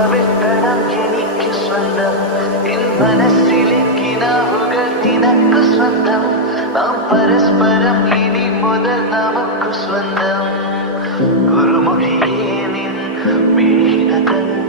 കവിൾത്തടം എനിക്ക് സ്വന്തം, എൻ മനസ്സിലെ കിനാവുകൾ നിനക്ക് സ്വന്തം, നാം പരസ്പരം ഇനി മുതൽ നമുക്ക് സ്വന്തം. കുറുമൊഴിയേ നിൻ വീണകൾ